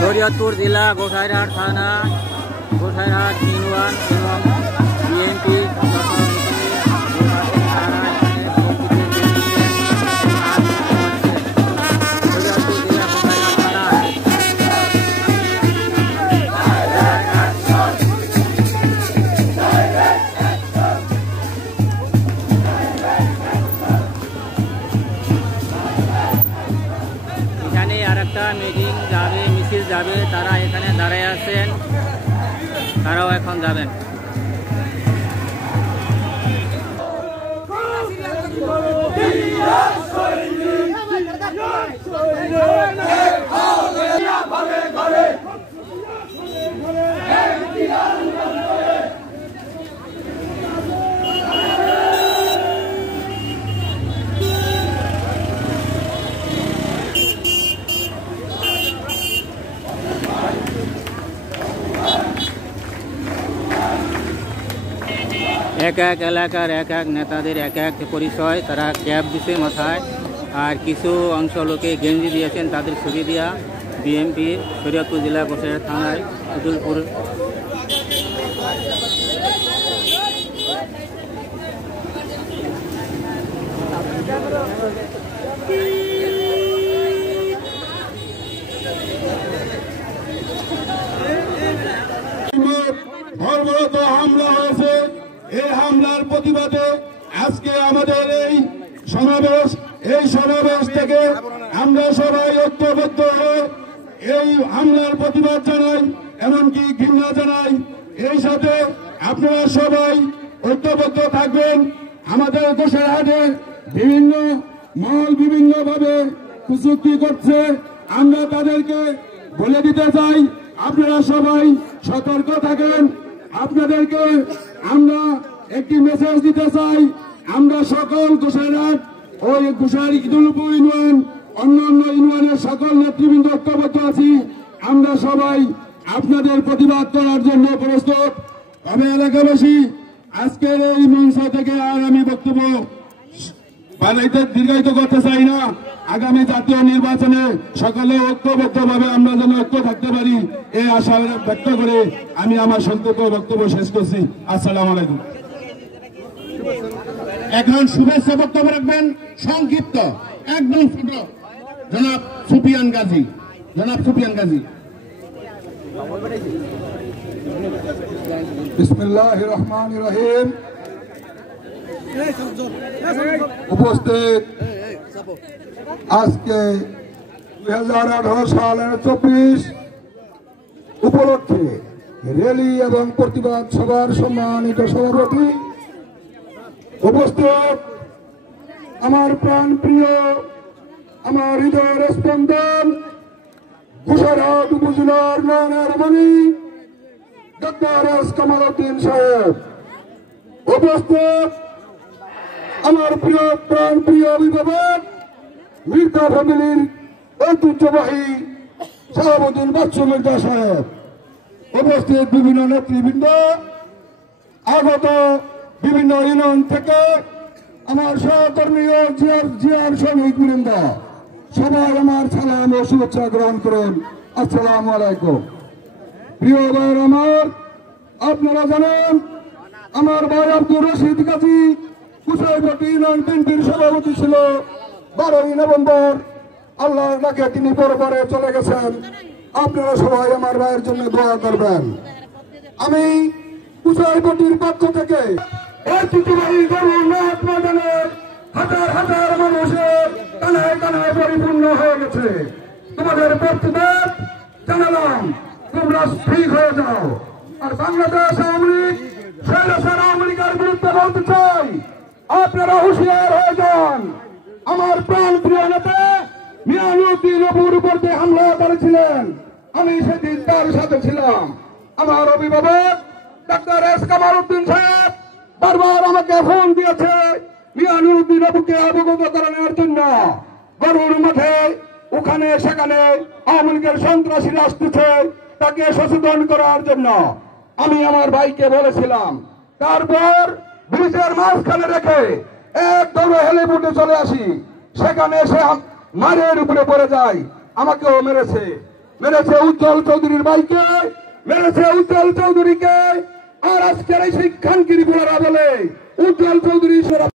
শরীয়তপুর জেলা গোসাইরহাট থানা গোসাইরহাট ইউনিয়ন এবং বিএনপি মিটিং যাবে মিছিল যাবে তারা এখানে দাঁড়ায় আছেন তারাও এখন যাবেন এক এক এলাকার এক এক নেতাদের এক এক পরিচয় তারা ক্যাপ দিছে মাথায় আর কিছু অংশ লোকে গেঞ্জি দিয়েছেন তাদের ছবি দেওয়া বিএনপির শরীয়তপুর জেলা গোসাইরহাট থানায় উদুলপুর হামলা হয়েছে এই হামলার প্রতিবাদে আজকে আমাদের এই সমাবেশ থেকে আমরা সবাই ঐক্যবদ্ধ হয়ে এই হামলার প্রতিবাদ জানাই এমনকি ঘৃণা জানাই এই সাথে আপনারা সবাই ঐক্যবদ্ধ থাকবেন আমাদের গোসাইরহাটে বিভিন্ন মহল বিভিন্নভাবে কুচুক্তি করছে আমরা তাদেরকে বলে দিতে চাই আপনারা সবাই সতর্ক থাকেন আপনাদেরকে আমরা একটি মেসেজ দিতে চাই আমরা সকল গোসাইরহাট ওই গোসাইরহাট উদুলপুর ইউনিয়ন অন্যান্য ইউনিয়নের সকল নেতৃবৃন্দ ঐক্যবদ্ধ আছি আমরা সবাই আপনাদের প্রতিবাদ করার জন্য প্রস্তুত তবে এলাকাবাসী আজকের এই মঞ্চ থেকে আর আমি বক্তব্য দীর্ঘায়িত করতে চাই না আগামী জাতীয় নির্বাচনে সকলে ঐক্যবদ্ধভাবে আমরা যেন ঐক্য থাকতে পারি এই আশা ব্যক্ত করে আমি আমার সংক্ষিপ্ত বক্তব্য শেষ করছি আসসালামু আলাইকুম এখন শুভেচ্ছা বক্তব্য রাখবেন সংক্ষিপ্ত একদম ছোট জনাব সুফিয়ান গাজী বিসমিল্লাহির রহমানির রহিম উপস্থিত আজকে 2018 সালের 24 উপলক্ষে র্যালি এবং প্রতিবাদ সভার সম্মানিত সভাপতি উপস্থিত আমার প্রাণ প্রিয় আমার হৃদয়ের স্পন্দন গোসাইরহাট উপজেলার নয়নের মণি ডক্টর এস কামালউদ্দিন সাহেব উপস্থিত আমার প্রিয় প্রাণ প্রিয় অভিভাবক মির্জা ফ্যামিলির ঐতিহ্যবাহী শাহাবুদ্দিন বাচ্চু মির্জা সাহেব উপস্থিত বিভিন্ন নেতৃবৃন্দ আগত বিভিন্ন ইউনিয়ন থেকে আমার সহকর্মী ও জিয়ার শ্রমিক বৃন্দ সবাই আমার সালাম ও শুভেচ্ছা গ্রহণ করুন আসসালামু আলাইকুম প্রিয় ভাইয়ের আমার আপনারা জানেন আমার ভাই আব্দুর রশিদ গাজী গোসাইরহাট ইউনিয়ন বিএনপির সভাপতি ছিল 12 নভেম্বর আল্লাহর ডাকে তিনি পরপরে চলে গেছেন আপনারা সবাই আমার ভাইয়ের জন্য দোয়া করবেন আমি গোসাইরহাটের পক্ষ থেকে ঐতিহ্যবাহী গৌরনাথ ময়দানের হাজার হাজার মানুষের কানায় কানায় পরিপূর্ণ হয়ে গেছে তোমাদের প্রতিবাদ জানালাম তোমরা ঠিক হয়ে যাও আর বাংলাদেশ আওয়ামী লীগ স্বৈরাচার আওয়ামী লীগের বিরুদ্ধে বলতে চাই আপনারা হুঁশিয়ার হয়ে যান আমার প্রাণ প্রিয় নেতা মিয়ানুদ্দিন অপুর উপর দিয়ে হামলা করেছিলেন আমি সেদিন তার সাথে ছিলাম আমার অভিভাবক ডক্টর এস কামালউদ্দিন সাহেব বারবার আমাকে ফোন দিয়েছে মিয়ানুদ্দিন অপুকে অবগত করানোর জন্য গরুর মাঠে ওখানে সেখানে আওয়ামী লীগের সন্ত্রাসীরা আসতেছে তাকে সচেতন করার জন্য আমি আমার ভাইকে বলেছিলাম। তারপর ব্রিজের মাঝখানে রেখে এক দৌড়ে হেলিপোর্টে চলে আসি। সেখানে এসে মারের উপরে পড়ে যায়। আমাকেও মেরেছে উজ্জ্বল চৌধুরীর ভাইকে, মেরেছে উজ্জ্বল চৌধুরীকে। আর আজকের এই শিক্ষাঙ্গিরি বলে উজ্জ্বল চৌধুরী